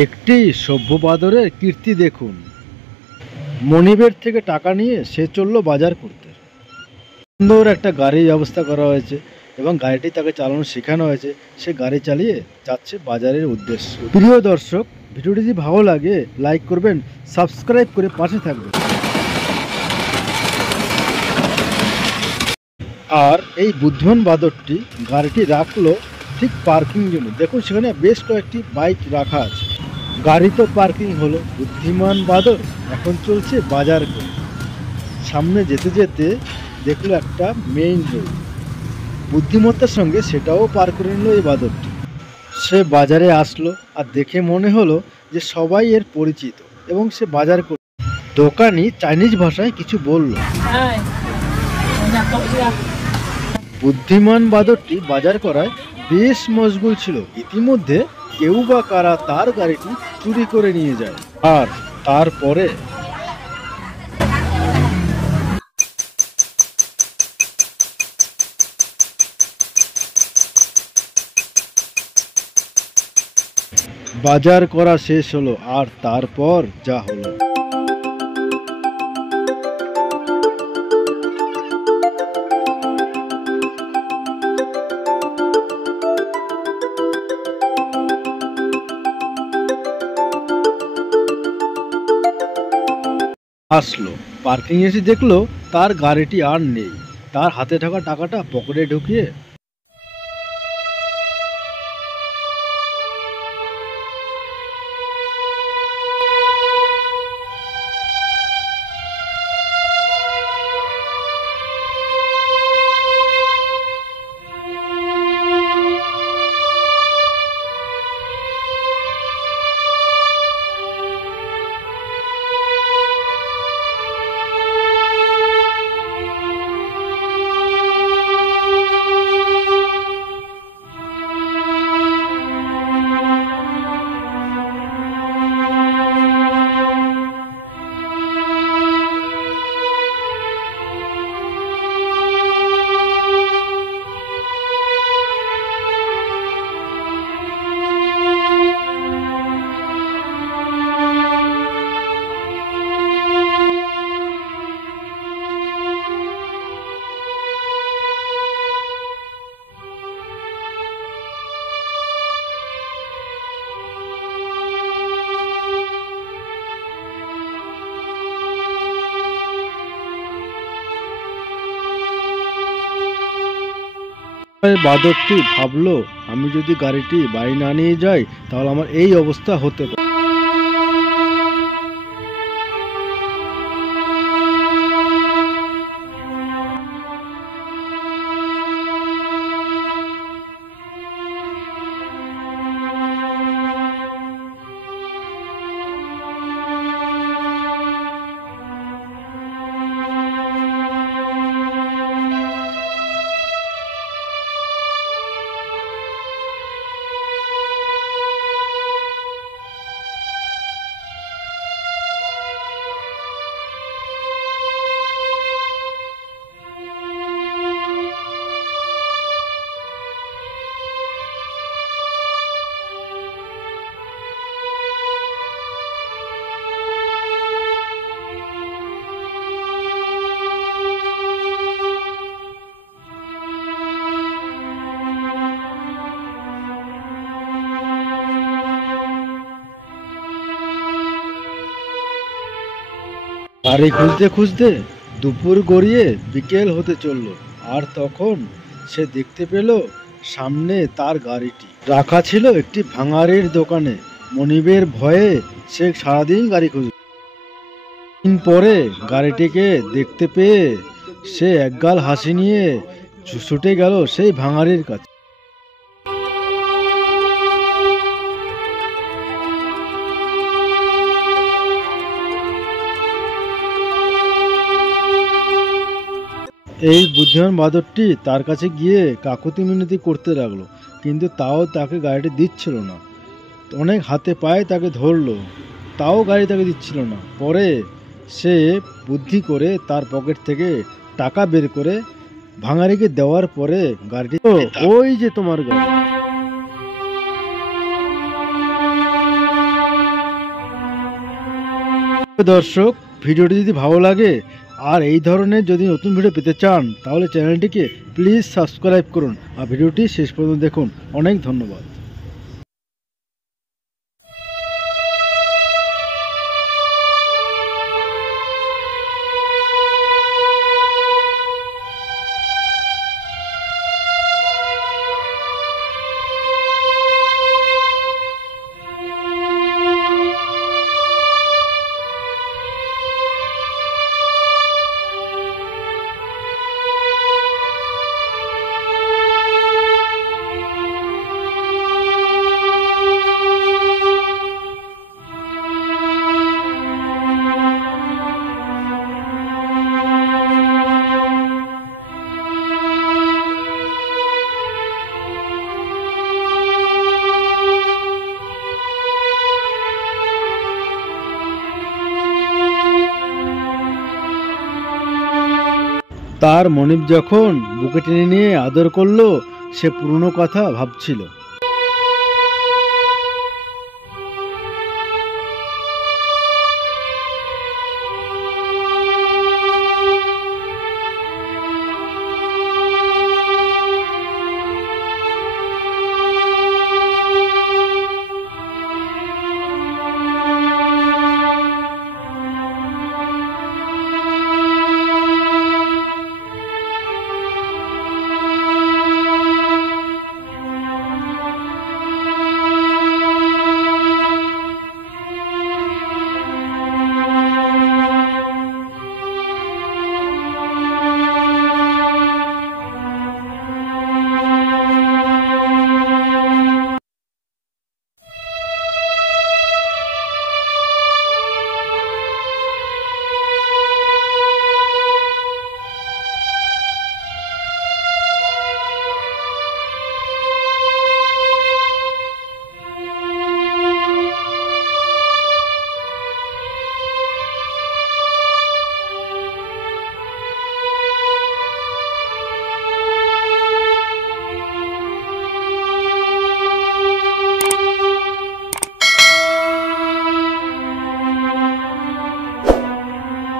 একটি সভ্য বাদরের কীর্তি দেখুন। মনিবের থেকে টাকা নিয়ে সে চলল বাজার করতে। সুন্দর একটা গাড়ির ব্যবস্থা করা হয়েছে এবং গাড়িটি তাকে চালানো শেখানো হয়েছে। সে গাড়ি চালিয়ে যাচ্ছে বাজারের উদ্দেশ্যে। প্রিয় দর্শক, ভিডিওটি যদি ভালো লাগে লাইক করবেন, সাবস্ক্রাইব করে পাশে থাকবেন। আর এই বুদ্ধিমান বাদরটি গাড়িটি রাখলো ঠিক পার্কিং জন্য। দেখুন সেখানে বেশ কয়েকটি বাইক রাখা আছে। গাড়ি তো পার্কিং হলো, বুদ্ধিমান বাদর এখন চলছে বাজার করে। সামনে যেতে যেতে দেখলো একটা মেইন রোড, বুদ্ধিমত্তার সঙ্গে সেটাও পার করে নিল এই বাদরটি। সে বাজারে আসলো আর দেখে মনে হলো যে সবাই এর পরিচিত এবং সে বাজার করে। দোকানি চাইনিজ ভাষায় কিছু বলল। বুদ্ধিমান বাদরটি বাজার করায় বেশ মশগুল ছিল। ইতিমধ্যে কেউ বা কারা তার গাড়িটি চুরি করে নিয়ে যায়। আর তারপরে বাজার করা শেষ হলো। আর তারপর যা হলো, আসলো পার্কিং এসে দেখলো তার গাড়িটি আর নেই। তার হাতে থাকা টাকাটা পকেটে ঢুকিয়ে বাদরটি ভাবলো, আমি যদি গাড়িটি বাড়ি না নিয়ে যাই তাহলে আমার এই অবস্থা হতে পারে। গাড়ি খুঁজতে খুঁজতে দুপুর গড়িয়ে বিকেল হতে চলল। আর তখন সে দেখতে পেল সামনে তার গাড়িটি রাখা ছিল একটি ভাঙাড়ির দোকানে। মনিবের ভয়ে সে সারাদিন গাড়ি খুঁজল। দিন পরে গাড়িটিকে দেখতে পেয়ে সে একগাল হাসি নিয়ে ছুটে গেল সেই ভাঙাড়ির কাছে। এই বুদ্ধিমান বাদরটি তার কাছে গিয়ে কাকুতি মিনতি করতে লাগলো, কিন্তু তাও তাকে গাড়িটি দিচ্ছিল না। অনেক হাতে পায়ে তাকে ধরলো, তাও গাড়ি তাকে দিচ্ছিল না। পরে সে বুদ্ধি করে তার পকেট থেকে টাকা বের করে ভাঙাড়িকে দেওয়ার পরে গাড়িটি, ওই যে তোমার গাড়ি। দর্শক, ভিডিওটি যদি ভালো লাগে আর এই ধরনের যদি নতুন ভিডিও পেতে চান তাহলে চ্যানেলটিকে প্লিজ সাবস্ক্রাইব করুন আর ভিডিওটি শেষ পর্যন্ত দেখুন। অনেক ধন্যবাদ। তার মনিব যখন বুকে টেনে নিয়ে আদর করলো, সে পুরনো কথা ভাবছিল।